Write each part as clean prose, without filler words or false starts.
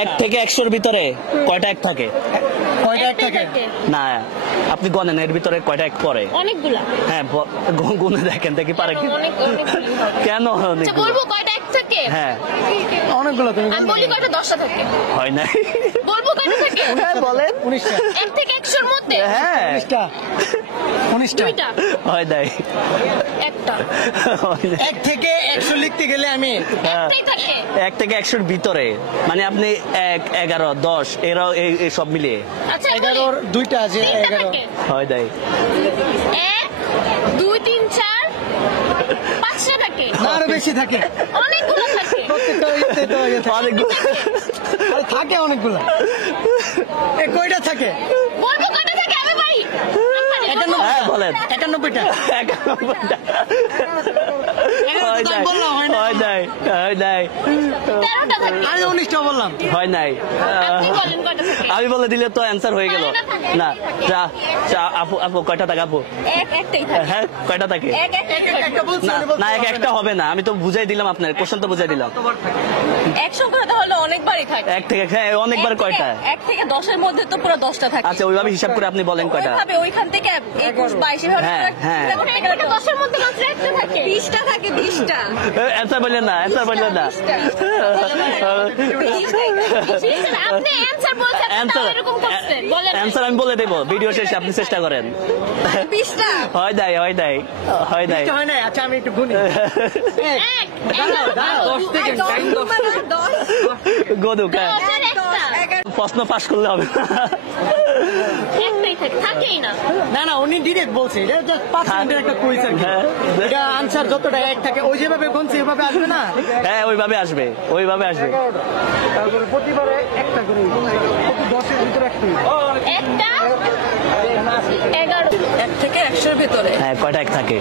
এক থেকে 100-র ভিতরে কয়টা এক থাকে? কয়টা এক থাকে? না আপনি গণেন এর ভিতরে কয়টা এক পড়ে? অনেকগুলা। হ্যাঁ গুনে দেখেন দেখি পারে কি। কেন বলবো কয়টা এক থাকে? হ্যাঁ অনেকগুলো। তুমি আমি বলি কয়টা 10টা থাকে? হয় নাই। বলবো কয়টা থাকে? হ্যাঁ বলেন। 19টা। 1 থেকে 100-র মধ্যে? হ্যাঁ 19টা। দুইটা। হয় নাই। একটা। হয় নাই। 1 থেকে 100 লিখতে গেলে আমি একটাই থাকে। 1 থেকে 100-র ভিতরে মানে আপনি 1, 11, 10 এরাও এই সব মিলিয়ে। আচ্ছা 11-র দুইটা আছে। 11 হয় নাই। 1 2 3 4 5টা থাকে। আরো বেশি থাকে। অনেকগুলো থাকে। প্রত্যেকটা ইয়েতে তো ইয়ে থাকে। অনেকগুলো আরে থাকে অনেকগুলো। এ কয়টা থাকে? বলবো কয়টা থাকে আমি ভাই? হ্যাঁ বলেন। 91টা। 91টা। হয় তো নাই। বললাম, হয় নাই। হয় নাই। হয় নাই। 13টা থাকে। আরে 19টা বললাম। হয় নাই। আপনি বলেন কয়টা থাকে? আমি বলে দিলে তো অ্যান্সার হয়ে গেল না। আপু কয়টা থাকে আপু? একটাই থাকে। হ্যাঁ কয়টা থাকে? একটা বলছি, না উনি বলছে না একটা হবে না, আমি তো বুঝাই দিলাম আপনার কোশ্চেন তো বুঝাই দিলাম। এক সংখ্যা তাহলে অনেকবারই থাকে। 1 থেকে হ্যাঁ অনেকবার কয়টা? 1 থেকে 10-এর মধ্যে তো পুরো 10টা থাকে। আচ্ছা ওইভাবে হিসাব করে আপনি বলেন কয়টা? ওইভাবে ওইখান থেকে 21 22 এভাবে হ্যাঁ, হ্যাঁ। 10-এর মধ্যে মাত্র একটা থাকে। 20টা থাকে 20টা। অ্যান্সার বললেন না, অ্যান্সার বললেন না। আপনি অ্যানসার বলছেন অ্যান্সার এরকম করছেন বলেন। অ্যান্সার আমি বলে দেবো ভিডিও শেষে, আপনি চেষ্টা করেন। 20টা। হয় নাই হয় নাই হয় নাই। হয় না। আচ্ছা আমি একটু গুনি। এক দাঁড়াও, 10 থেকে টাইম 10। গদুক প্রশ্ন পাশ করলে হবে না। একটাই থাকে, থাকেই না। না না উনি ডিরেক্ট বলছে এটা জাস্ট 5 মিনিটের একটা কুইজ আর কি। হ্যাঁ। এটা আনসার যতটা এক থাকে ওই যেভাবে গুনছে এভাবে আসবে না। হ্যাঁ ওইভাবে আসবে, ওইভাবে আসবে। তারপরে প্রতিবারে একটা করে প্রতি 10-এর ভিতরে একটা। একটা 11 1 থেকে 100-এর ভিতরে। হ্যাঁ কয়টা এক থাকে?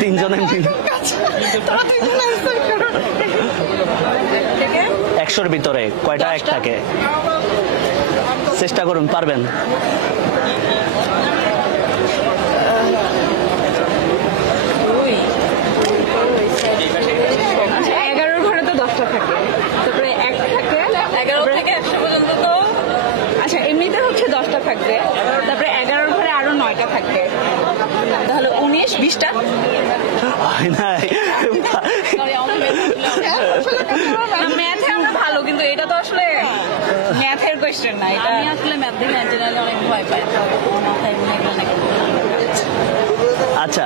তিনজনের মিলে 100-র ভিতরে কয়টা এক থাকে? চেষ্টা করুন, পারবেন। আচ্ছা 11-র ঘরে তো 10টা থাকে, তারপরে 1 থাকে 11 থেকে 100 পর্যন্ত তো আচ্ছা এমনিতে হচ্ছে 10টা থাকবে, তারপরে 11-র ঘরে আরো 9টা থাকবে, তাহলে 19 20টা। হয় নাই। ম্যাথে আমরা ভালো, কিন্তু এটা তো আসলে ম্যাথের কোয়েশ্চেন না। এটা আমি আসলে ম্যাথ দেখে জেনারেলি অনেক ভয় পাই। আচ্ছা